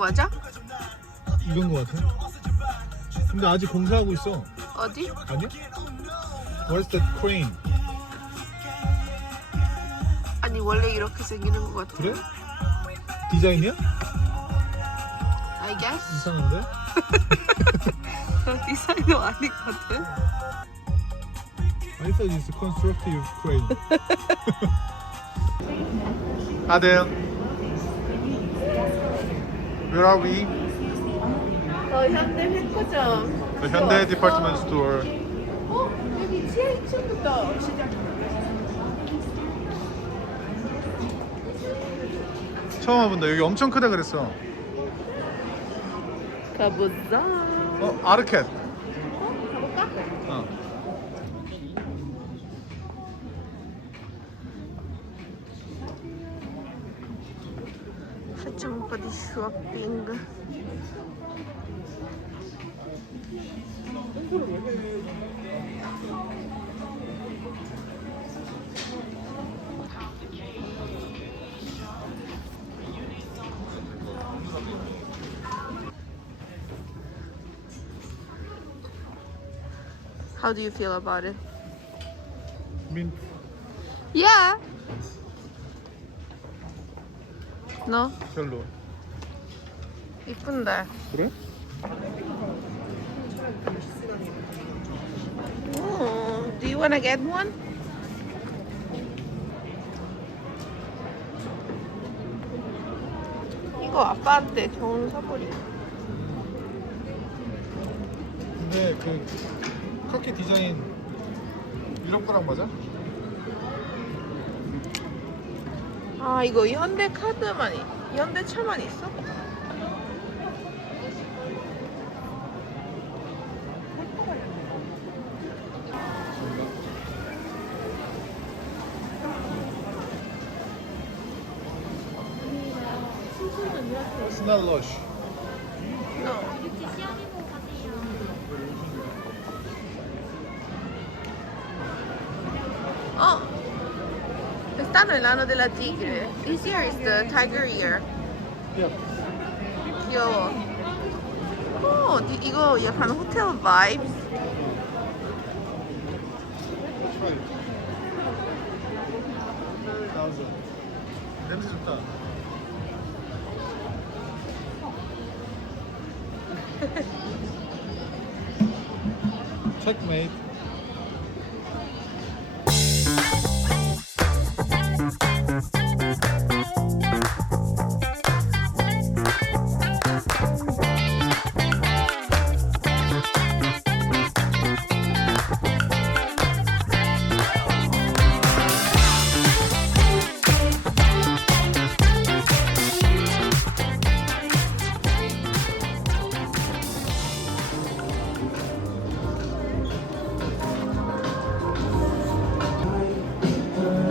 맞아? 이건 거 같아. 근데 아직 공사하고 있어. 어디? 아니야? Where's that crane? 아니 원래 이렇게 생기는 것 같아. 그래? 디자인이야? I guess. 이상한데? 디자인도 아니거든. I thought it's a constructive crane. 아들. Where are we? 현대 백화점. The Hyundai Department Store. 여기 지하 2층부터 시작. 처음 와본다. 여기 엄청 크다 그랬어. 가보자. 아르켓. 가볼까? Facciamo un po' di shopping. How do you feel about it? mint. Yeah. No? 별로. 이쁜데. 그래? Do you wanna get one? 이거 아빠한테 좋은 선물이야. 근데 그 카키 디자인 유럽 거랑 맞아? 아 이거 현대 카드만 현대 차만 있어? It's not lush. No. Oh, quest'anno è l'anno della tigre. This year is the tiger year. Yeah. 귀여워. 이거 약간 호텔 vibes. 냄새 좋다. Checkmate.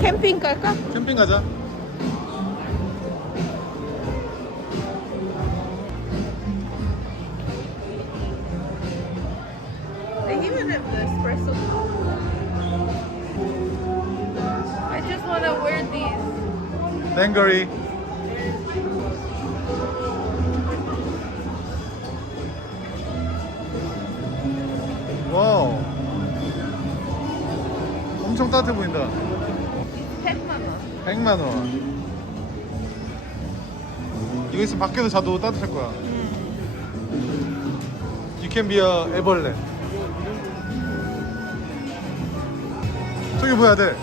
캠핑 갈까? 캠핑 가자. They even have the espresso cup. I just want to wear these. 땡거리. 와우. 엄청 따뜻해 보인다. 100만 원. 100만 원. 이거 있으면 밖에서 자도 따뜻할 거야. You can be a 애벌레. 저기 뭐야 돼?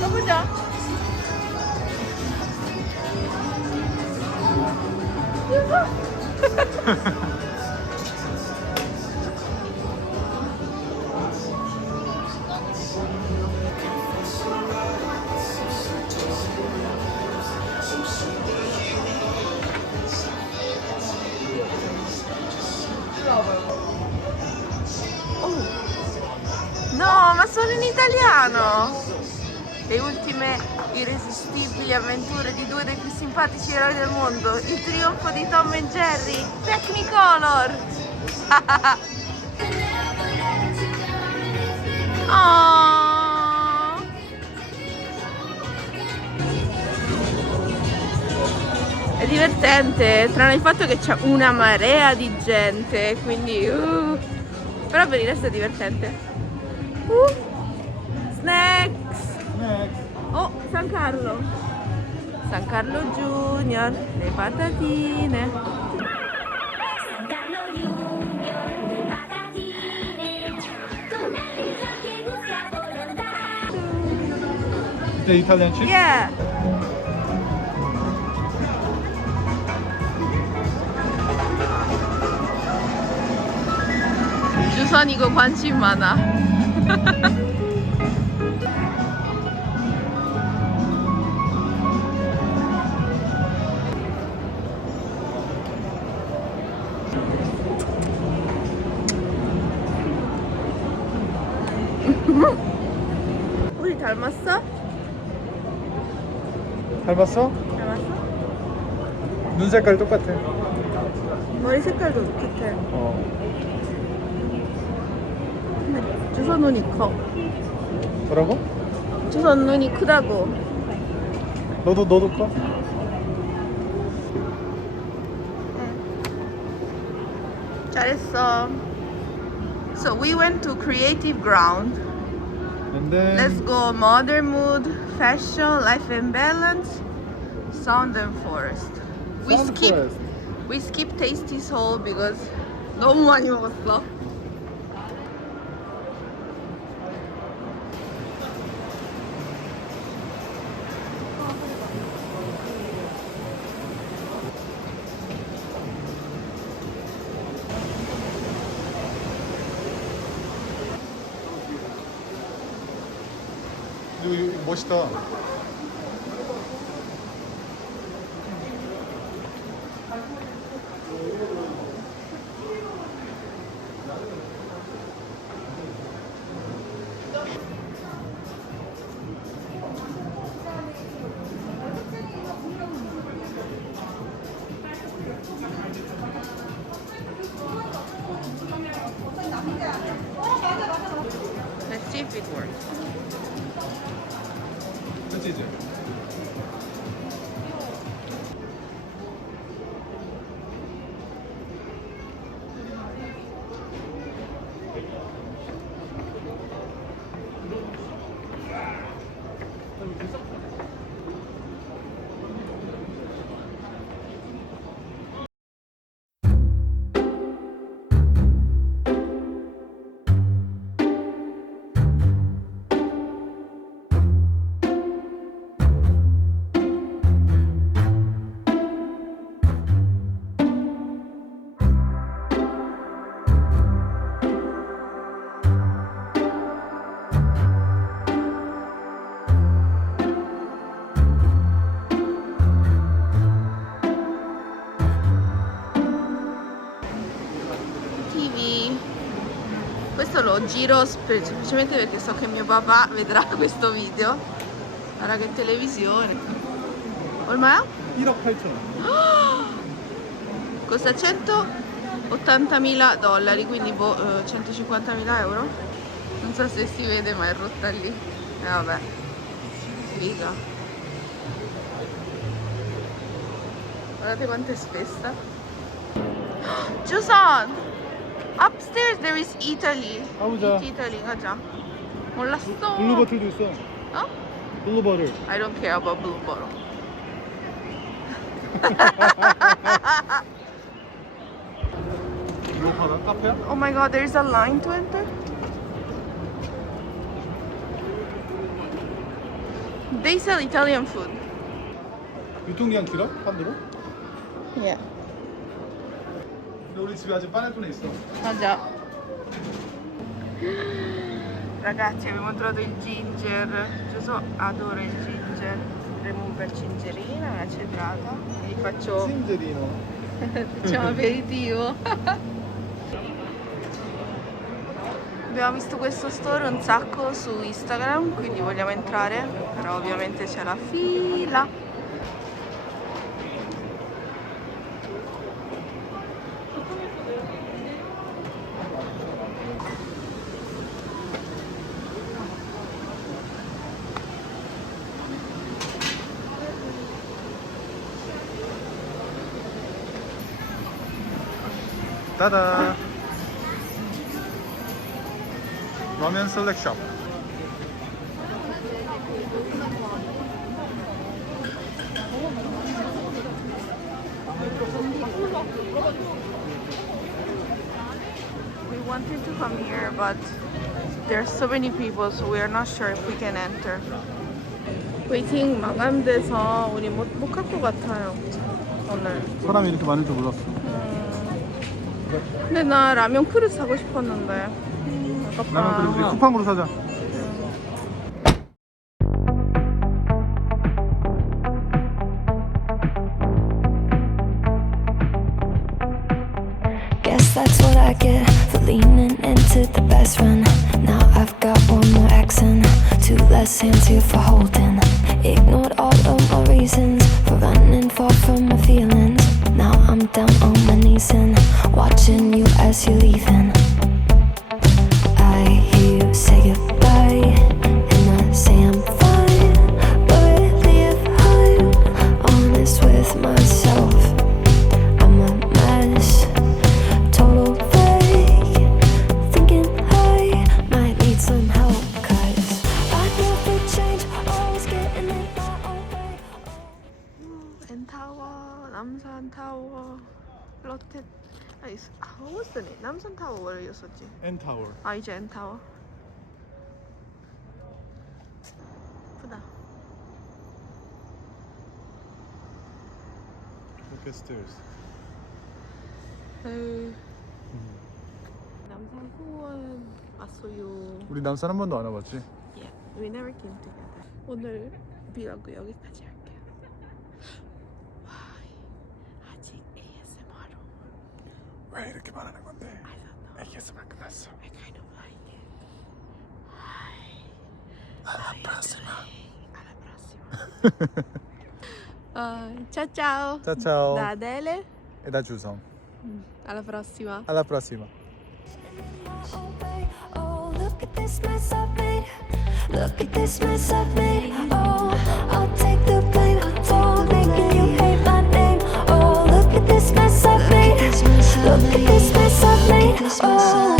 가보자. No, ma sono in italiano! Le ultime irresistibili avventure di due dei più simpatici eroi del mondo. Il trionfo di Tom e Jerry. Technicolor! Oh. È divertente, tranne il fatto che c'è una marea di gente, quindi però per il resto è divertente. Snacks! Oh, San Carlo! San Carlo Junior, le patatine. San Carlo Junior, le patatine, con le risate gusti a volontà. The Italian chip? Yeah! 주선이고 관심 많아. 우리 닮았어? 닮았어? 닮았어? 눈 색깔 똑같아. 머리 색깔도 똑같아. 어. 근데 주선 눈이 커. 뭐라고? 주선 눈이 크다고. 너도 커? 잘했어. So we went to Creative Ground. And then Let's go modern mood, fashion, life and balance, sound and forest. Sunforest. We skip Tasty Soul because 너무 많이 먹었어. 이거 멋있다. Let's see if it works. 그치 이제. TV. Questo lo giro semplicemente perché so che mio papà vedrà questo video. Guarda che televisione. 얼마야? 1억 8천 원. Costa 180.000 dollari, quindi 150.000 euro. Non so se si vede, ma è rotta lì. Vabbè. Figa. Guardate quanto è spessa. Juson! Upstairs there is Italy. 가보자. Eat Italy 가자. 몰랐어. 블루버틀도 있어. 어? 블루버틀. I don't care about blue bottle. 이거 하나 카페야? Oh my god, there is a line to enter. They sell Italian food. 유통기한 길어? 판대로? Yeah. 근데 우리 집에 아직 파네톤에 있어. Già. Ragazzi, abbiamo trovato il ginger. Gesù adora il ginger. Avremo un bel gingerino, una cedrata. E gli faccio. 찐젤이노. Facciamo aperitivo. Abbiamo visto questo store un sacco su Instagram, quindi vogliamo entrare, però ovviamente c'è la fila. 따다. 라면 셀렉션. We wanted to come here, but there's so many people, so we are not sure if we can enter. 웨이팅 마감돼서 우리 못 갈 것 같아요. 오늘. 사람이 이렇게 많을 줄 몰랐어. 근데 나 라면 그릇 사고 싶었는데. 아깝다. 라면 그릇 우리 쿠팡으로 사자. Guess that's what I get for leaning into the best friend. Now I've got one more accent, two less hands here for holding. Ignored all of my reasons for running far from my feelings. Now I'm down on my knees and watching you as you're leaving. I hear you say goodbye, and I say I'm fine. But really if I'm honest with myself, I'm a mess. Total fake, thinking I might need some help. Cause I never change, always getting in my own way. 엔타워, 남산타워, 롯데. What was the name? 남산타워 원래였었지. 엔타워. 아 이제 엔타워. 예쁘다. Look at stairs. 남산공원 왔어요. 우리 남산 한 번도 안 와봤지? Yeah, we never came together. 오늘 비라고 여기까지 할게요. Why? 아직 ASMR로. 왜 이렇게 말하는 건데? I don't know. ASMR 끝났어. I kind of like it. Hi. Alla prossima. Alla prossima. Ciao ciao. Ciao ciao. Da Adele. E da Giusong. Alla prossima. Alla prossima. Oh, look at this mess I've made. Look at this mess I've made. Oh, I'll take the blame for making you hate my name. Oh, look at this mess I've made. Look at this mess I've made. Oh.